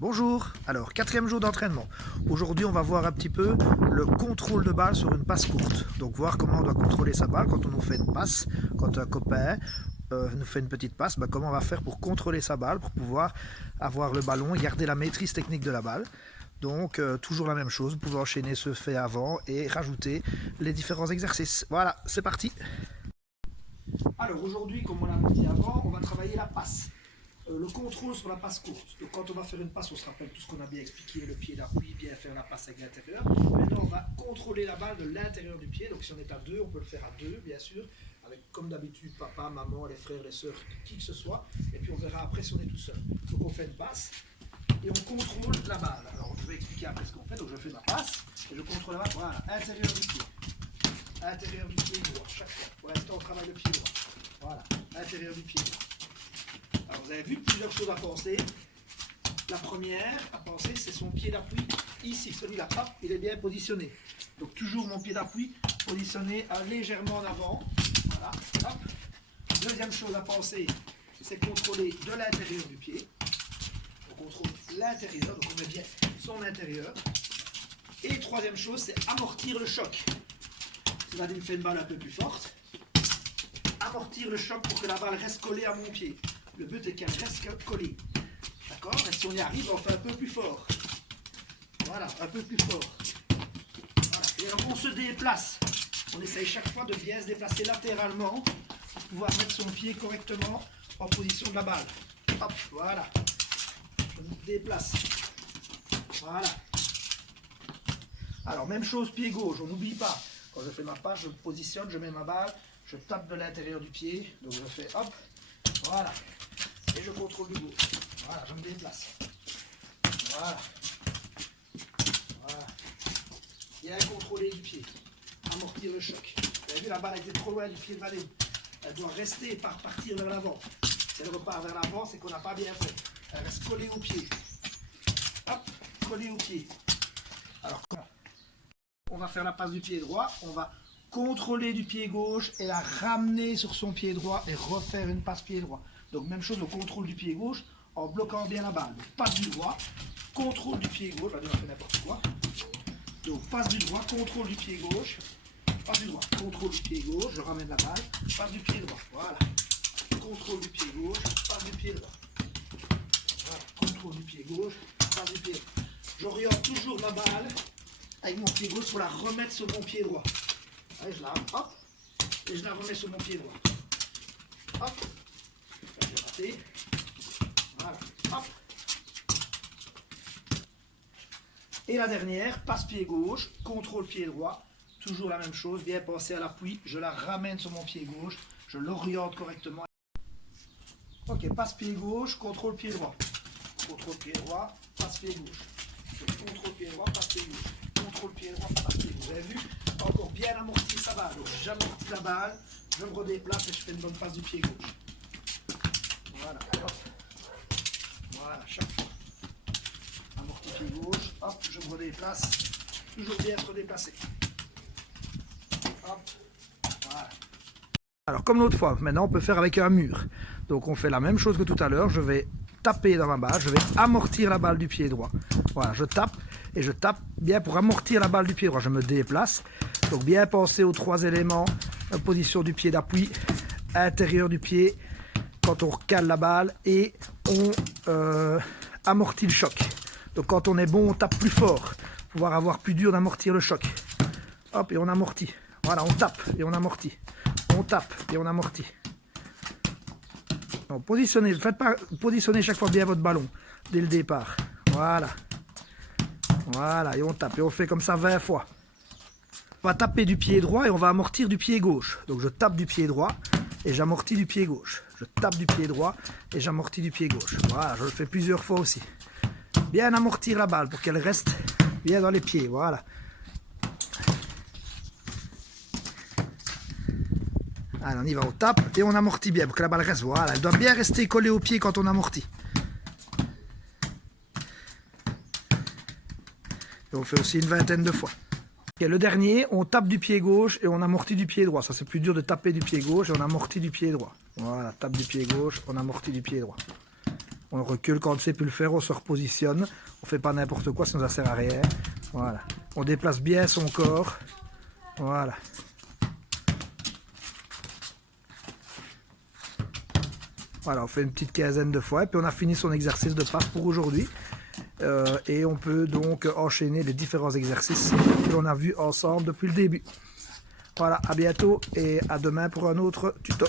Bonjour, alors 4e jour d'entraînement. Aujourd'hui on va voir un petit peu le contrôle de balle sur une passe courte. Donc voir comment on doit contrôler sa balle quand on nous fait une passe, quand un copain nous fait une petite passe, comment on va faire pour contrôler sa balle, pour pouvoir avoir le ballon et garder la maîtrise technique de la balle. Donc toujours la même chose, vous pouvez enchaîner ce fait avant et rajouter les différents exercices. Voilà, c'est parti. Alors aujourd'hui, comme on l'a dit avant, on va travailler la passe. Le contrôle sur la passe courte. Donc quand on va faire une passe, on se rappelle tout ce qu'on a bien expliqué, le pied d'appui, bien faire la passe avec l'intérieur. Maintenant, on va contrôler la balle de l'intérieur du pied. Donc si on est à 2, on peut le faire à 2, bien sûr, avec comme d'habitude papa, maman, les frères, les sœurs, qui que ce soit. Et puis on verra après si on est tout seul. Donc on fait une passe et on contrôle la balle. Alors je vais expliquer après ce qu'on fait. Donc je fais ma passe et je contrôle la balle. Voilà, intérieur du pied. Intérieur du pied droit, chaque fois. Pour l'instant, on travaille le pied droit. Voilà, intérieur du pied droit. Alors vous avez vu plusieurs choses à penser. La première à penser, c'est son pied d'appui ici. Celui-là, hop, il est bien positionné. Donc toujours mon pied d'appui positionné légèrement en avant. Voilà, hop. Deuxième chose à penser, c'est contrôler de l'intérieur du pied. On contrôle l'intérieur, donc on met bien son intérieur. Et troisième chose, c'est amortir le choc. Si Vadim fait une balle un peu plus forte, amortir le choc pour que la balle reste collée à mon pied. Le but est qu'elle reste collée. D'accord? Et si on y arrive, on fait un peu plus fort. Voilà, un peu plus fort. Voilà. Et alors on se déplace. On essaye chaque fois de bien se déplacer latéralement pour pouvoir mettre son pied correctement en position de la balle. Hop, voilà. Je me déplace. Voilà. Alors même chose, pied gauche, on n'oublie pas. Quand je fais ma passe, je me positionne, je mets ma balle, je tape de l'intérieur du pied. Donc je fais hop, voilà. Et je contrôle du gauche. Voilà, je me déplace. Voilà. Voilà. Bien contrôler du pied. Amortir le choc. Vous avez vu, la balle était trop loin du pied de Vadim. Elle doit rester et partir vers l'avant. Si elle repart vers l'avant, c'est qu'on n'a pas bien fait. Elle reste collée au pied. Hop, collée au pied. Alors, on va faire la passe du pied droit. On va contrôler du pied gauche et la ramener sur son pied droit et refaire une passe pied droit. Donc même chose au contrôle du pied gauche en bloquant bien la balle. Donc, passe du droit, contrôle du pied gauche, on fait n'importe quoi. Donc passe du droit, contrôle du pied gauche, passe du droit, contrôle du pied gauche, je ramène la balle, passe du pied droit, voilà. Contrôle du pied gauche, passe du pied droit. Voilà, contrôle du pied gauche, passe du pied droit. J'oriente toujours ma balle avec mon pied gauche pour la remettre sur mon pied droit. Allez, je la hop, et je la remets sur mon pied droit. Hop. Voilà, hop. Et la dernière, passe pied gauche, contrôle pied droit, toujours la même chose, bien penser à l'appui, je la ramène sur mon pied gauche, je l'oriente correctement. Ok, passe pied gauche, contrôle pied droit, contrôle pied droit, passe pied gauche, contrôle pied droit, passe pied gauche, contrôle pied droit, passe pied gauche. Vous avez vu, encore bien amortir sa balle, donc j'amortis la balle, je me redéplace et je fais une bonne passe du pied gauche. Voilà, hop. Voilà, chaque fois. Amorti pied gauche, hop, je me redéplace. Toujours bien se redéplacer. Hop, voilà. Alors, comme l'autre fois, maintenant on peut faire avec un mur. Donc, on fait la même chose que tout à l'heure. Je vais taper dans ma balle, je vais amortir la balle du pied droit. Voilà, je tape et je tape bien pour amortir la balle du pied droit. Je me déplace. Donc, bien penser aux 3 éléments position du pied d'appui, intérieur du pied, quand on recale la balle et on amortit le choc. Donc quand on est bon, on tape plus fort pour pouvoir avoir plus dur d'amortir le choc. Hop, et on amortit. Voilà, on tape et on amortit. On tape et on amortit. Donc, positionnez, faites pas positionner chaque fois bien votre ballon dès le départ. Voilà. Voilà, et on tape. Et on fait comme ça 20 fois. On va taper du pied droit et on va amortir du pied gauche. Donc je tape du pied droit et j'amortis du pied gauche. Je tape du pied droit et j'amortis du pied gauche. Voilà, je le fais plusieurs fois aussi. Bien amortir la balle pour qu'elle reste bien dans les pieds. Voilà. Allez, on y va, on tape et on amortit bien pour que la balle reste. Voilà, elle doit bien rester collée au pied quand on amortit. Et on fait aussi une vingtaine de fois. Et le dernier, on tape du pied gauche et on amortit du pied droit. Ça, c'est plus dur de taper du pied gauche et on amortit du pied droit. Voilà, tape du pied gauche, on amortit du pied droit. On recule quand on ne sait plus le faire, on se repositionne. On fait pas n'importe quoi, sinon ça sert à rien. Voilà. On déplace bien son corps. Voilà. Voilà, on fait une petite quinzaine de fois et puis on a fini son exercice de passe pour aujourd'hui. Et on peut donc enchaîner les différents exercices que l'on a vus ensemble depuis le début. Voilà, à bientôt et à demain pour un autre tuto.